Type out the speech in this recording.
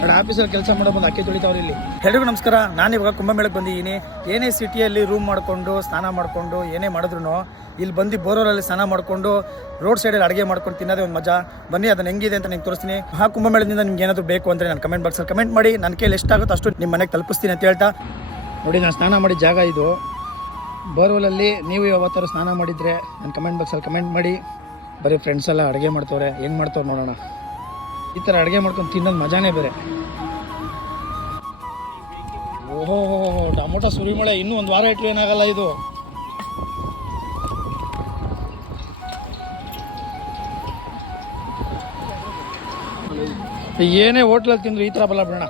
ನೋಡಿ ಆಫೀಸಲ್ಲಿ ಕೆಲಸ ಮಾಡೋ ಬಂದು ಅಕ್ಕಿ ತೊಳಿತಾವ್ರು ಇಲ್ಲಿ. ಎಲ್ರಿಗೂ ನಮಸ್ಕಾರ. ನಾನು ಇವಾಗ ಕುಂಭಮೇಳಕ್ಕೆ ಬಂದಿದ್ದೀನಿ. ಏನೇ ಸಿಟಿಯಲ್ಲಿ ರೂಮ್ ಮಾಡಿಕೊಂಡು ಸ್ನಾನ ಮಾಡಿಕೊಂಡು ಏನೇ ಮಾಡಿದ್ರು ಇಲ್ಲಿ ಬಂದು ಬೋರ್ವೆಲಲ್ಲಿ ಸ್ನಾನ ಮಾಡಿಕೊಂಡು ರೋಡ್ ಸೈಡಲ್ಲಿ ಅಡುಗೆ ಮಾಡ್ಕೊಂಡು ತಿನ್ನೋದೇ ಒಂದು ಮಜಾ. ಬನ್ನಿ ಅದನ್ನು ಹೆಂಗಿದೆ ಅಂತ ನಿಮ್ಗೆ ತೋರಿಸ್ತೀನಿ. ಕುಂಭಮೇಳದಿಂದ ನಿಮ್ಗೆ ಏನಾದರೂ ಬೇಕು ಅಂದರೆ ನಾನು ಕಮೆಂಟ್ ಬಾಕ್ಸಲ್ಲಿ ಕಮೆಂಟ್ ಮಾಡಿ, ನನ್ನ ಕೈಲಿ ಎಷ್ಟಾಗುತ್ತೋ ಅಷ್ಟು ನಿಮ್ಮ ಮನೆಗೆ ತಲುಪಿಸ್ತೀನಿ ಅಂತ ಹೇಳ್ತಾ, ನೋಡಿ ನಾನು ಸ್ನಾನ ಮಾಡಿದ ಜಾಗ ಇದು ಬೋರ್ವೆಲಲ್ಲಿ. ನೀವು ಯಾವತ್ತಾರು ಸ್ನಾನ ಮಾಡಿದರೆ ನಾನು ಕಮೆಂಟ್ ಬಾಕ್ಸಲ್ಲಿ ಕಮೆಂಟ್ ಮಾಡಿ. ಬರೀ ಫ್ರೆಂಡ್ಸ್ ಎಲ್ಲ ಅಡುಗೆ ಮಾಡ್ತವ್ರೆ, ಹೆಂಗೆ ಮಾಡ್ತವ್ರು ನೋಡೋಣ. ಈ ಥರ ಅಡುಗೆ ಮಾಡ್ಕೊಂಡು ತಿನ್ನೋದು ಮಜಾನೇ ಬೇರೆ. ಓಹೋ ಟೊಮೊಟೊ ಸುರಿಮಳೆ ಇನ್ನೂ ಒಂದು ವಾರ ಇಟ್ಟರು ಏನಾಗಲ್ಲ ಇದು. ಏನೇ ಹೋಟ್ಲಲ್ಲಿ ತಿಂದ್ರು ಈ ಥರ ಬಲ್ಲ ಬಿಡೋಣ.